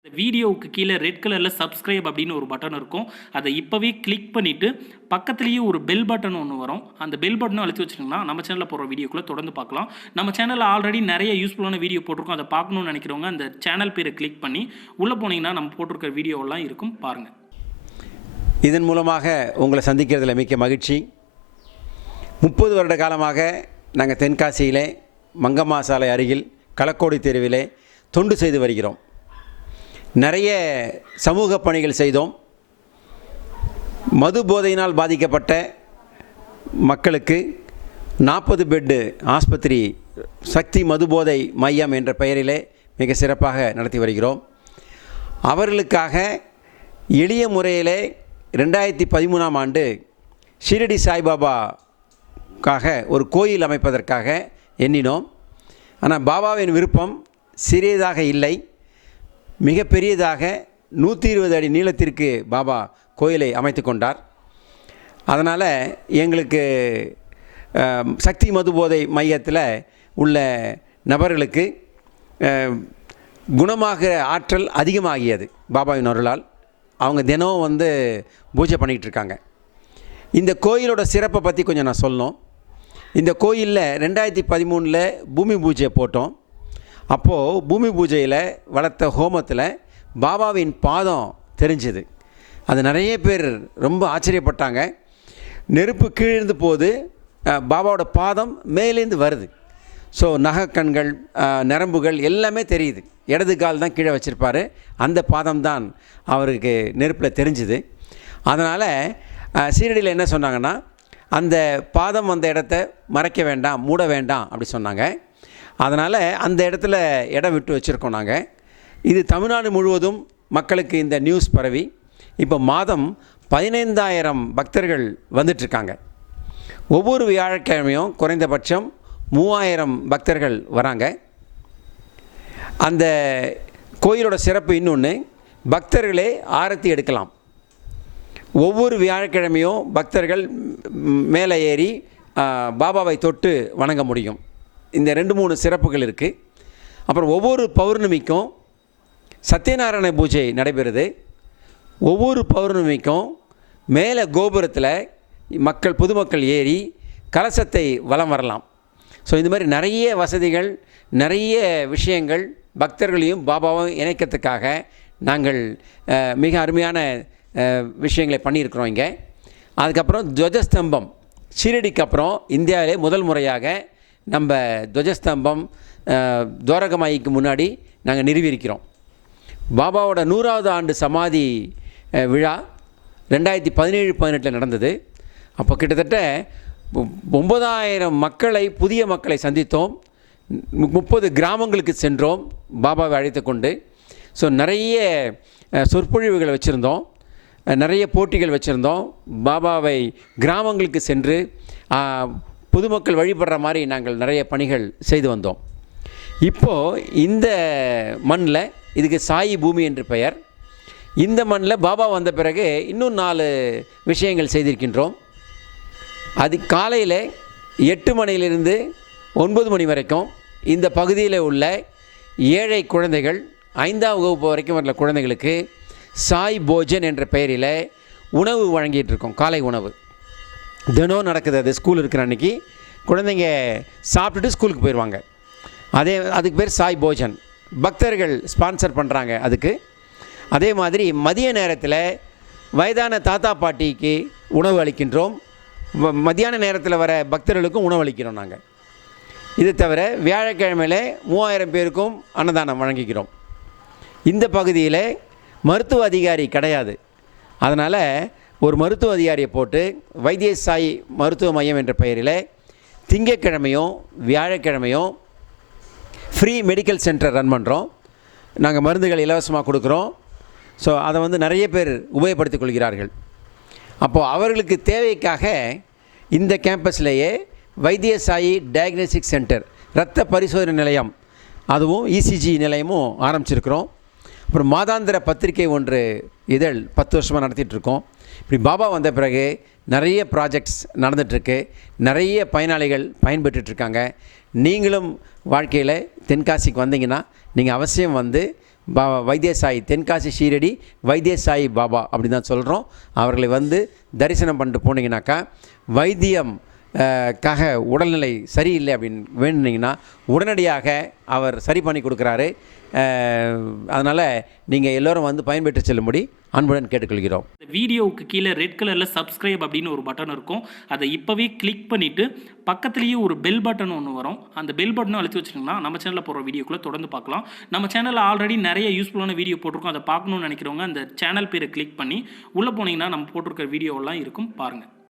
இந்த வீடியோவுக்கு கீழே ரெட் கலரில் சப்ஸ்கிரைப் அப்படின்னு ஒரு பட்டன் இருக்கும். அதை இப்போவே கிளிக் பண்ணிவிட்டு பக்கத்துலேயே ஒரு பெல் பட்டன் ஒன்று வரும். அந்த பெல் பட்டனும் அழுத்தி வச்சிட்டிங்கன்னா நம்ம சேனலில் போகிற வீடியோக்குள்ளே தொடர்ந்து பார்க்கலாம். நம்ம சேனலில் ஆல்ரெடி நிறைய யூஸ்ஃபுல்லான வீடியோ போட்டிருக்கோம். அதை பார்க்கணும்னு நினைக்கிறவங்க அந்த சேனல் பேரை கிளிக் பண்ணி உள்ளே போனீங்கன்னா நம்ம போட்டிருக்கிற வீடியோவெல்லாம் இருக்கும், பாருங்கள். இதன் மூலமாக உங்களை சந்திக்கிறதுல மிக்க மகிழ்ச்சி. 30 வருட காலமாக நாங்கள் தென்காசியிலே மங்கம்மா சாலை அருகில் களக்கோடி தெருவிலே தொண்டு செய்து வருகிறோம். நிறைய சமூக பணிகள் செய்தோம். மது போதையினால் பாதிக்கப்பட்ட மக்களுக்கு 40 பெட்டு ஆஸ்பத்திரி சக்தி மதுபோதை மையம் என்ற பெயரிலே மிக சிறப்பாக நடத்தி வருகிறோம். அவர்களுக்காக எளிய முறையிலே 2013ஆம் ஆண்டு ஷீரடி சாய்பாபாக்காக ஒரு கோயில் அமைப்பதற்காக எண்ணினோம். ஆனால் பாபாவின் விருப்பம் சிறியதாக இல்லை, மிக பெரியதாக 120 அடி நீளத்திற்கு பாபா கோயிலை அமைத்து கொண்டார். அதனால் எங்களுக்கு சக்தி மதுபோதை மையத்தில் உள்ள நபர்களுக்கு குணமாகிற ஆற்றல் அதிகமாகியது பாபாவின் அருளால். அவங்க தினம் பூஜை பண்ணிகிட்ருக்காங்க. இந்த கோயிலோட சிறப்பை பற்றி கொஞ்சம் நான் சொல்லணும். இந்த கோயிலில் 2013 பூமி பூஜையை போட்டோம். அப்போது பூமி பூஜையில் வளர்த்த ஹோமத்தில் பாபாவின் பாதம் தெரிஞ்சுது. அது நிறைய பேர் ரொம்ப ஆச்சரியப்பட்டாங்க. நெருப்பு கீழிருந்து போது பாபாவோட பாதம் மேலேருந்து வருது. ஸோ நகக்கண்கள், நரம்புகள் எல்லாமே தெரியுது. இடது கால் தான் கீழே வச்சுருப்பார், அந்த பாதம் தான் அவருக்கு நெருப்பில் தெரிஞ்சுது. அதனால் சீரடியில் என்ன சொன்னாங்கன்னா, அந்த பாதம் வந்த இடத்த மறைக்க வேண்டாம், மூட வேண்டாம் அப்படி சொன்னாங்க. அதனால் அந்த இடத்துல இடம் விட்டு வச்சுருக்கோம் நாங்கள். இது தமிழ்நாடு முழுவதும் மக்களுக்கு இந்த நியூஸ் பரவி இப்போ மாதம் 15,000 பக்தர்கள் வந்துட்டுருக்காங்க. ஒவ்வொரு வியாழக்கிழமையும் குறைந்தபட்சம் 3,000 பக்தர்கள் வராங்க. அந்த கோயிலோட சிறப்பு இன்னொன்று, பக்தர்களே ஆரத்தி எடுக்கலாம். ஒவ்வொரு வியாழக்கிழமையும் பக்தர்கள் மேலே ஏறி பாபாவை தொட்டு வணங்க முடியும். இந்த 2-3 சிறப்புகள் இருக்குது. அப்புறம் ஒவ்வொரு பௌர்ணமிக்கும் சத்யநாராயண பூஜை நடைபெறுது. ஒவ்வொரு பௌர்ணமிக்கும் மேலே கோபுரத்தில் பொதுமக்கள் ஏறி கலசத்தை வலம் வரலாம். ஸோ இந்த மாதிரி நிறைய வசதிகள், நிறைய விஷயங்கள் பக்தர்களையும் பாபாவும் இணைக்கிறதுக்காக நாங்கள் மிக அருமையான விஷயங்களை பண்ணியிருக்கிறோம் இங்கே. அதுக்கப்புறம் துவஜஸ்தம்பம், ஷீரடிக்கு அப்புறம் இந்தியாவிலே முதல் முறையாக நம்ம துவஜஸ்தம்பம் துவாரகமாயிக்கு முன்னாடி நாங்கள் நிறுவியிருக்கிறோம். பாபாவோட 100வது ஆண்டு சமாதி விழா 2017-18 நடந்தது. அப்போ கிட்டத்தட்ட 9,000 மக்களை, புதிய மக்களை சந்தித்தோம். 30 கிராமங்களுக்கு சென்றோம் பாபாவை அழைத்து கொண்டு. ஸோ நிறைய சொற்பொழிவுகளை வச்சுருந்தோம், நிறைய போட்டிகள் வச்சுருந்தோம். பாபாவை கிராமங்களுக்கு சென்று பொதுமக்கள் வழிபடுற மாதிரி நாங்கள் நிறைய பணிகள் செய்து வந்தோம். இப்போது இந்த மண்ணில், இதுக்கு சாயி பூமி என்று பெயர், இந்த மண்ணில் பாபா வந்த பிறகு இன்னும் 4 விஷயங்கள் செய்திருக்கின்றோம். அது காலையில் 8 மணியிலிருந்து 9 மணி வரைக்கும் இந்த பகுதியில் உள்ள ஏழை குழந்தைகள், 5ஆம் வகுப்பு வரைக்கும் உள்ள குழந்தைகளுக்கு சாய் போஜன் என்ற பெயரில் உணவு வழங்கிட்டு இருக்கோம். காலை உணவு தினம் நடக்குது. அது ஸ்கூல் இருக்கிற அன்றைக்கி குழந்தைங்க சாப்பிட்டுட்டு ஸ்கூலுக்கு போயிடுவாங்க. அதுக்கு பேர் சாய் போஜன். பக்தர்கள் ஸ்பான்சர் பண்ணுறாங்க அதுக்கு. அதே மாதிரி மதிய நேரத்தில் வயதான தாத்தா பாட்டிக்கு உணவு அளிக்கின்றோம். மத்தியான நேரத்தில் வர பக்தர்களுக்கும் உணவு அளிக்கிறோம் நாங்கள். இது தவிர வியாழக்கிழமையில் 3,000 பேருக்கும் அன்னதானம் வழங்கிக்கிறோம். இந்த பகுதியில் மருத்துவ அதிகாரி கிடையாது. அதனால் ஒரு மருத்துவ அதிகாரியை போட்டு வைத்திய சாய் மருத்துவ மையம் என்ற பெயரில் திங்கட்கிழமையும் வியாழக்கிழமையும் ஃப்ரீ மெடிக்கல் சென்டர் ரன் பண்ணுறோம். நாங்கள் மருந்துகள் இலவசமாக கொடுக்குறோம். ஸோ அதை நிறைய பேர் உபயோகப்படுத்திக் கொள்கிறார்கள். அப்போது அவர்களுக்கு தேவைக்காக இந்த கேம்பஸ்லேயே வைத்திய சாயி டயக்னோஸ்டிக் சென்டர், இரத்த பரிசோதனை நிலையம், அதுவும் இசிஜி நிலையமும் ஆரம்பிச்சிருக்கிறோம். அப்புறம் மாதாந்திர பத்திரிகை ஒன்று இதழ் 10 வருஷமாக நடத்திட்டுருக்கோம். இப்படி பாபா வந்த பிறகு நிறைய ப்ராஜெக்ட்ஸ் நடந்துகிட்ருக்கு, நிறைய பயனாளிகள் பயன்பெற்றுட்ருக்காங்க. நீங்களும் வாழ்க்கையில் தென்காசிக்கு வந்தீங்கன்னா நீங்கள் அவசியம் வைத்தியசாயி தென்காசி ஷீரடி வைத்தியசாயி பாபா அப்படி தான் சொல்கிறோம். அவர்களை வந்து தரிசனம் பண்ணிட்டு போனீங்கன்னாக்கா வைத்தியம் காக உடல்நிலை சரியில்லை அப்படின்னு வேணுனீங்கன்னா உடனடியாக அவர் சரி பண்ணி கொடுக்குறாரு. அதனால் நீங்கள் எல்லோரும் வந்து பயன்பெற்று செல்லும்படி அன்புடன் கேட்டுக்கொள்கிறோம். இந்த வீடியோவுக்கு கீழே ரெட் கலரில் சப்ஸ்கிரைப் அப்படின்னு ஒரு பட்டன் இருக்கும். அதை இப்போவே கிளிக் பண்ணிவிட்டு பக்கத்துலேயே ஒரு பெல் பட்டன் ஒன்று வரும். அந்த பெல் பட்டனும் அழுத்தி வச்சுட்டிங்கன்னா நம்ம சேனலில் போகிற வீடியோக்குள்ளே தொடர்ந்து பார்க்கலாம். நம்ம சேனலில் ஆல்ரெடி நிறைய யூஸ்ஃபுல்லான வீடியோ போட்டிருக்கோம். அதை பார்க்கணுன்னு நினைக்கிறவங்க அந்த சேனல் பேரை கிளிக் பண்ணி உள்ளே போனீங்கன்னா நம்ம போட்டிருக்கிற வீடியோவெல்லாம் இருக்கும், பாருங்கள்.